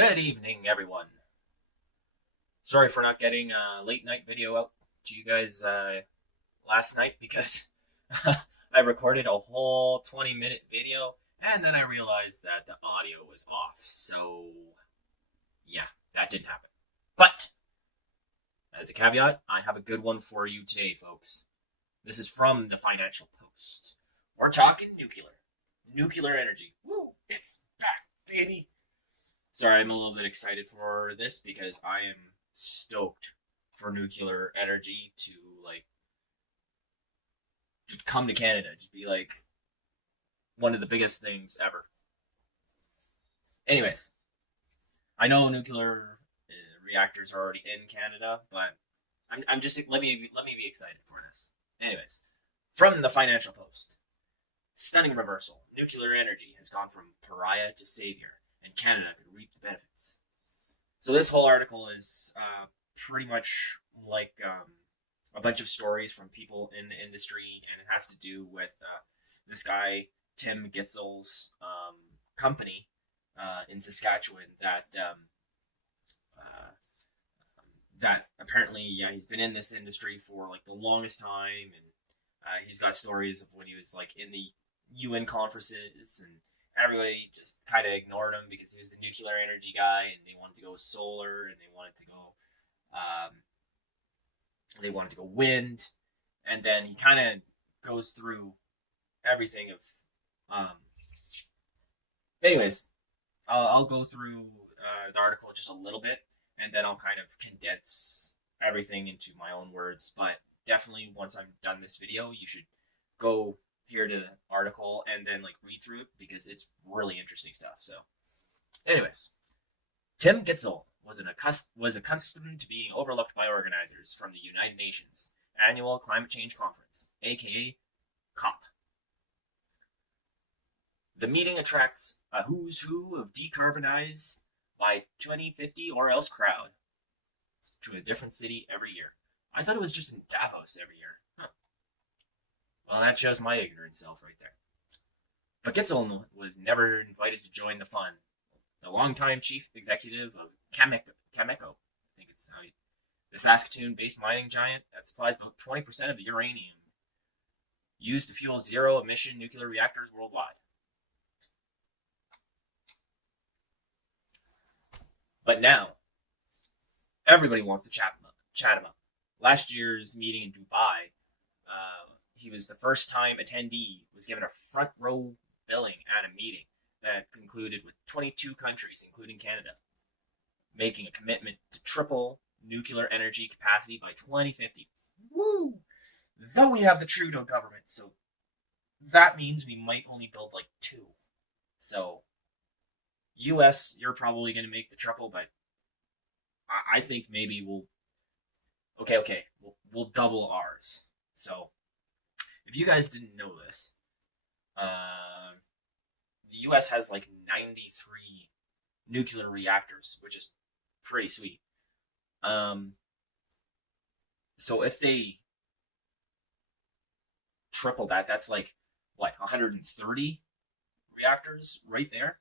Good evening, everyone. Sorry for not getting a late night video out to you guys last night because I recorded a whole 20-minute video and then I realized that the audio was off. So, yeah, that didn't happen. But, as a caveat, I have a good one for you today, folks. This is from the Financial Post. We're talking nuclear. Nuclear energy. Woo! It's back, baby! Sorry, I'm a little bit excited for this because I am stoked for nuclear energy to come to Canada, just be like one of the biggest things ever. Anyways, I know nuclear reactors are already in Canada, but I'm just let me be excited for this. Anyways, from the Financial Post, stunning reversal. Nuclear energy has gone from pariah to savior, and Canada could reap the benefits. So this whole article is pretty much like a bunch of stories from people in the industry, and it has to do with this guy Tim Gitzel's company in Saskatchewan uh, that apparently, yeah, he's been in this industry for like the longest time, and he's got stories of when he was like in the UN conferences, and everybody just kind of ignored him because he was the nuclear energy guy, and they wanted to go solar, and um, they wanted to go wind, and then he kind of goes through everything of. Um, anyways, I'll go through the article just a little bit, and then I'll kind of condense everything into my own words. But definitely, once I'm done this video, you should go here to the article and then like read through it because it's really interesting stuff. So, anyways, Tim Gitzel was accustomed to being overlooked by organizers from the United Nations Annual Climate Change Conference, aka COP. The meeting attracts a who's who of decarbonized by 2050 or else crowd to a different city every year. I thought it was just in Davos every year. Huh. Well, that shows my ignorant self right there. But Gitzel was never invited to join the fun. The longtime chief executive of Cameco, I think it's how the Saskatoon-based mining giant that supplies about 20% of the uranium used to fuel zero-emission nuclear reactors worldwide. But now, everybody wants to chat him up. Last year's meeting in Dubai, he was the first time attendee was given a front row billing at a meeting that concluded with 22 countries, including Canada, making a commitment to triple nuclear energy capacity by 2050. Woo! Though we have the Trudeau government, so that means we might only build like two. So, US, you're probably going to make the triple, but I think maybe we'll. Okay, we'll double ours. So, if you guys didn't know this, the US has like 93 nuclear reactors, which is pretty sweet. Um, so if they triple that, that's like what 130 reactors right there.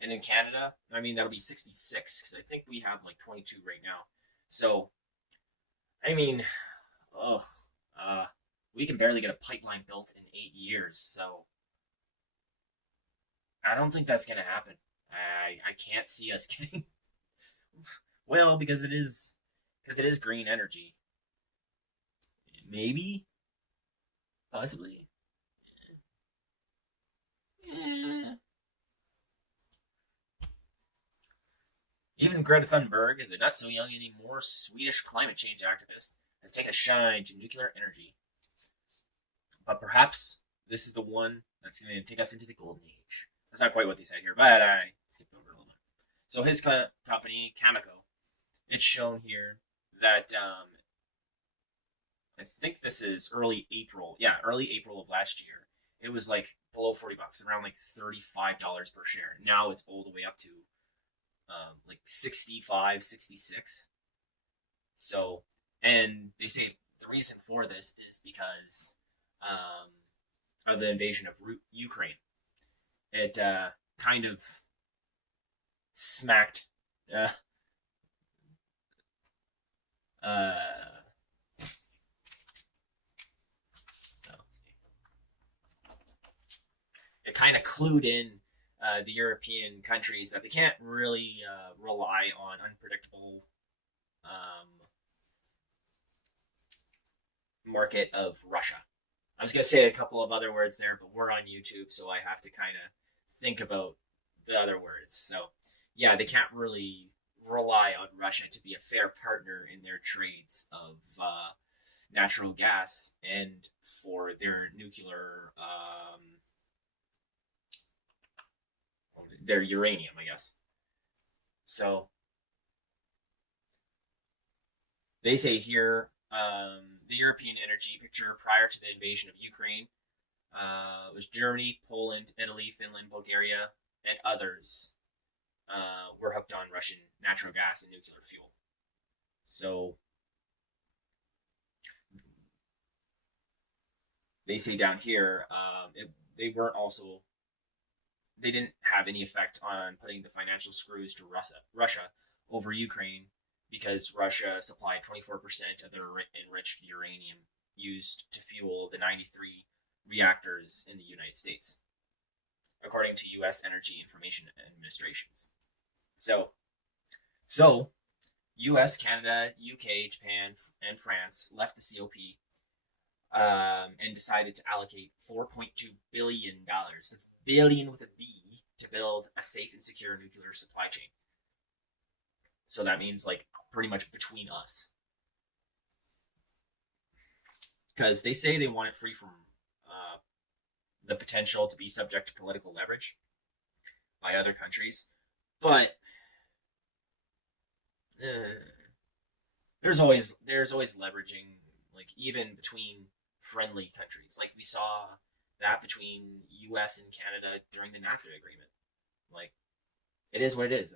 And in Canada, I mean that'll be 66 because I think we have like 22 right now. So I mean, ugh, uh, we can barely get a pipeline built in 8 years. So I don't think that's gonna happen. I can't see us getting well because it is green energy. Maybe, possibly. Eh. Even Greta Thunberg, the not so young anymore Swedish climate change activist, has taken a shine to nuclear energy. But perhaps this is the one that's going to take us into the golden age. That's not quite what they said here, but I skipped over a little bit. So his company, Cameco, it's shown here that I think this is early April. Yeah, early April of last year. It was like below $40, around like $35 per share. Now it's all the way up to like 65, 66. So, and they say the reason for this is because of the invasion of Ukraine. It kind of smacked uh, uh, let's see. It kind of clued in the European countries that they can't really rely on unpredictable um, market of Russia. I was gonna say a couple of other words there, but we're on YouTube, so I have to kind of think about the other words. So, yeah, they can't really rely on Russia to be a fair partner in their trades of natural gas and for their nuclear, their uranium, I guess. So they say here the European energy picture prior to the invasion of Ukraine was Germany, Poland, Italy, Finland, Bulgaria, and others were hooked on Russian natural gas and nuclear fuel. So they say down here they weren't also they didn't have any effect on putting the financial screws to Russia over Ukraine because Russia supplied 24% of their enriched uranium used to fuel the 93 reactors in the United States, according to U.S. Energy Information Administrations. So, so U.S., Canada, UK, Japan, and France left the COP and decided to allocate $4.2 billion. That's billion with a B to build a safe and secure nuclear supply chain. So that means like pretty much between us. Because they say they want it free from the potential to be subject to political leverage by other countries. But there's always leveraging, like even between friendly countries. Like we saw that between U.S. and Canada during the NAFTA agreement. Like it is what it is.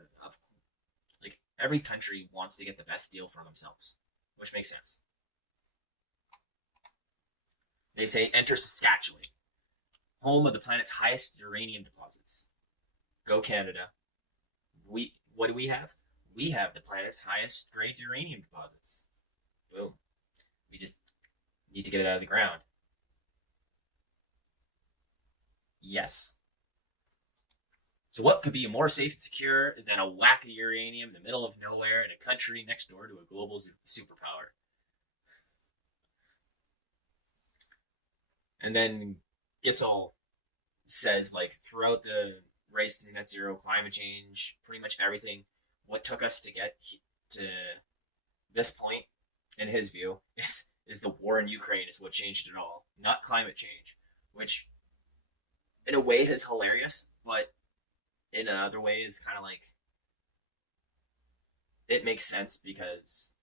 Like every country wants to get the best deal for themselves, which makes sense. They say enter Saskatchewan, home of the planet's highest uranium deposits. Go Canada. What do we have? We have the planet's highest grade uranium deposits. Boom. We just need to get it out of the ground. Yes. So what could be more safe and secure than a whack of uranium in the middle of nowhere in a country next door to a global superpower? And then gets all says like throughout the race to net zero, climate change, pretty much everything, what took us to get to this point, in his view, is the war in Ukraine is what changed it all, not climate change, which in a way is hilarious, but in another way is kind of like it makes sense because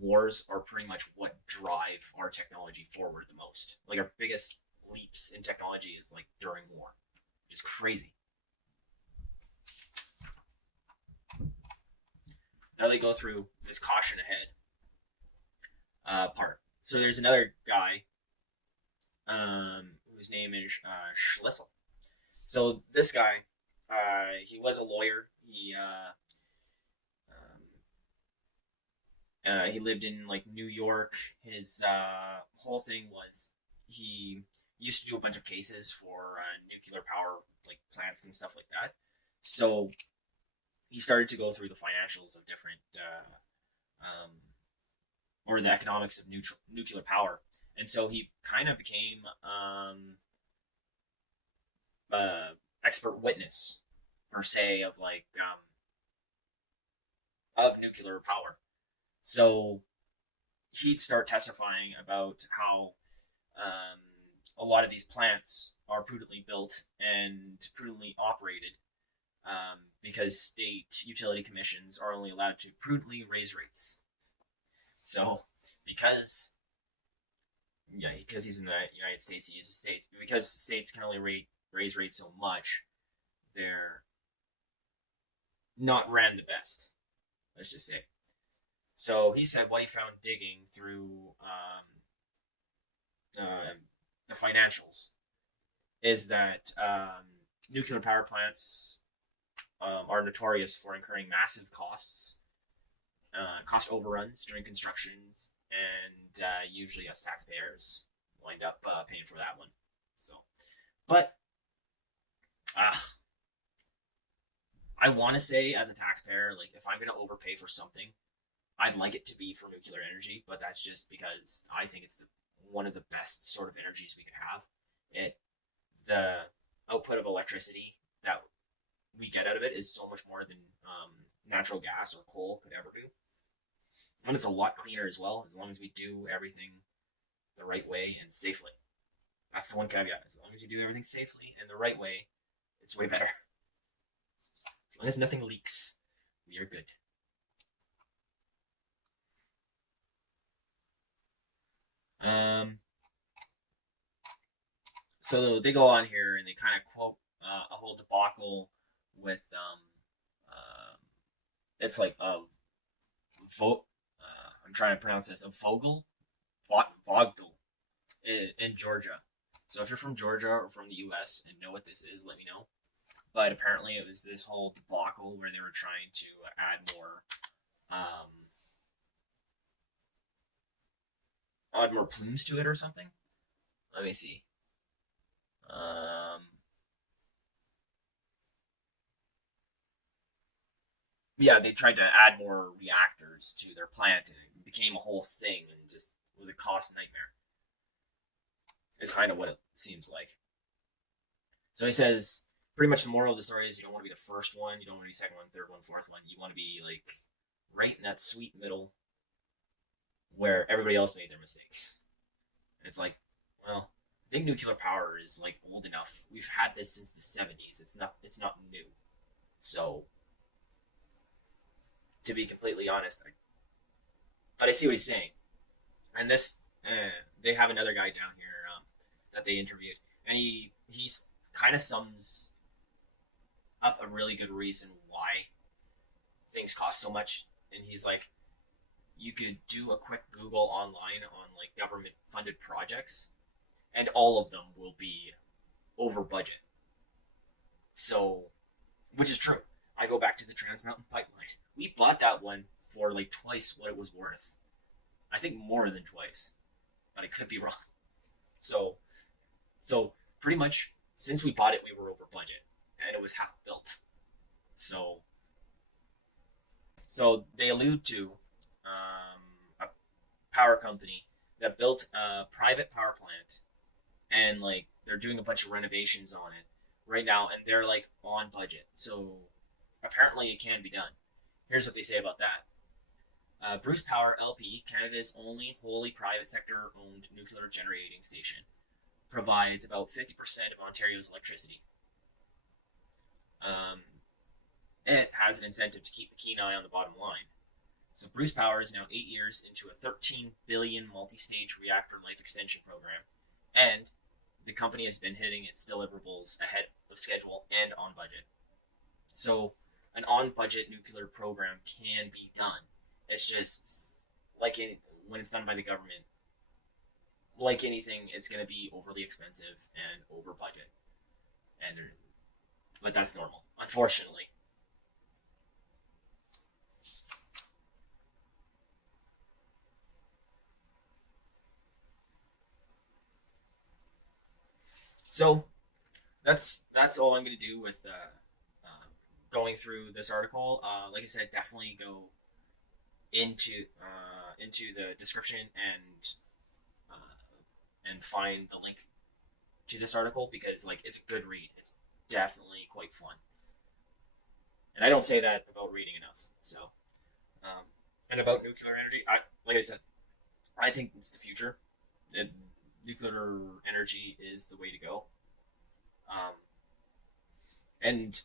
wars are pretty much what drive our technology forward the most. Like our biggest leaps in technology is like during war, which is crazy. Now they go through this caution ahead part. So there's another guy whose name is Schlissel. So this guy, he was a lawyer. He lived in like New York. His whole thing was he used to do a bunch of cases for nuclear power like plants and stuff like that. So he started to go through the financials of different or the economics of nuclear power, and so he kind of became expert witness per se of like of nuclear power. So he'd start testifying about how a lot of these plants are prudently built and prudently operated because state utility commissions are only allowed to prudently raise rates. So because he's in the United States, he uses states. But because states can only raise rates so much, they're not ran the best. Let's just say. So he said what he found digging through the financials is that nuclear power plants are notorious for incurring massive cost overruns during constructions, and usually us taxpayers wind up paying for that one. So, but uh, I want to say as a taxpayer, like if I'm going to overpay for something, I'd like it to be for nuclear energy, but that's just because I think it's one of the best sort of energies we could have. It the output of electricity that we get out of it is so much more than natural gas or coal could ever do, and it's a lot cleaner as well, as long as we do everything the right way and safely. That's the one caveat. As long as you do everything safely and the right way, it's way better. As long as nothing leaks, we are good. Um, so they go on here and they kind of quote a whole debacle with it's like I'm trying to pronounce this, a Vogel in Georgia. So if you're from Georgia or from the U.S. and know what this is, let me know. But apparently, it was this whole debacle where they were trying to um, add more plumes to it or something. Let me see. Um, yeah, they tried to add more reactors to their plant, and it became a whole thing, and just was a cost nightmare. Is kind of what it seems like. So he says pretty much the moral of the story is you don't want to be the first one, you don't want to be second one, third one, fourth one. You want to be like right in that sweet middle where everybody else made their mistakes. And it's like, well, I think nuclear power is like old enough. We've had this since the 70s. It's not new. So to be completely honest, but I see what he's saying. And this, they have another guy down here that they interviewed, and he's kind of sums up a really good reason why things cost so much. And he's like, you could do a quick Google online on like government funded projects, and all of them will be over budget. So, which is true. I go back to the Trans Mountain Pipeline. We bought that one for like twice what it was worth. I think more than twice, but I could be wrong. So, so pretty much since we bought it, we were over budget, and it was half built. So, so they allude to a power company that built a private power plant, and like they're doing a bunch of renovations on it right now, and they're like on budget. So apparently, it can be done. Here's what they say about that. Bruce Power LP, Canada's only wholly private sector owned nuclear generating station, provides about 50% of Ontario's electricity. Um, it has an incentive to keep a keen eye on the bottom line. So Bruce Power is now 8 years into a 13 billion multi-stage reactor life extension program, and the company has been hitting its deliverables ahead of schedule and on budget. So an on-budget nuclear program can be done. It's just like when it's done by the government, like anything, it's going to be overly expensive and over budget. And but that's normal, unfortunately. So that's all I'm going to do with going through this article. Like I said, definitely go into the description and find the link to this article because like it's a good read. It's definitely quite fun, and I don't say that about reading enough. So, um, and about nuclear energy, like I said, I think it's the future. And nuclear energy is the way to go. Um, and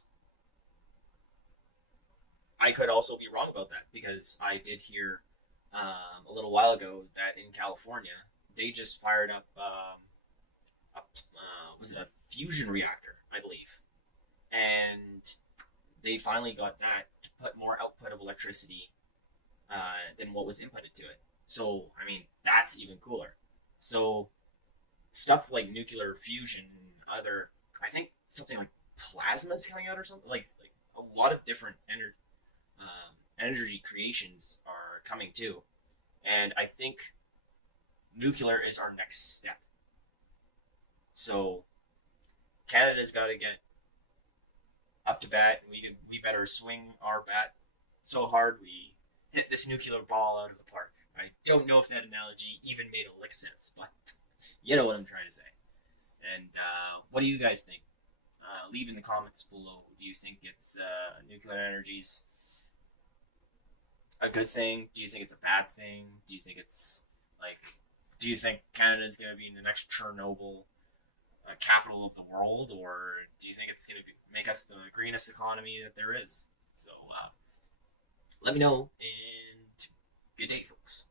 I could also be wrong about that because I did hear a little while ago that in California they just fired up was it a fusion reactor, I believe, and they finally got that to put more output of electricity than what was inputted to it. So I mean that's even cooler. So stuff like nuclear fusion, other I think something like plasma is coming out or something like a lot of different energy creations are coming too, and I think nuclear is our next step. So Canada's got to get up to bat. We better swing our bat so hard we hit this nuclear ball out of the park. I don't know if that analogy even made a lick of sense, but you know what I'm trying to say. And what do you guys think? Leave in the comments below. Do you think it's nuclear energy's a good thing? Do you think it's a bad thing? Do you think it's like? Do you think Canada's going to be the next Chernobyl capital of the world, or do you think it's going to make us the greenest economy that there is? So let me know, and good day, folks.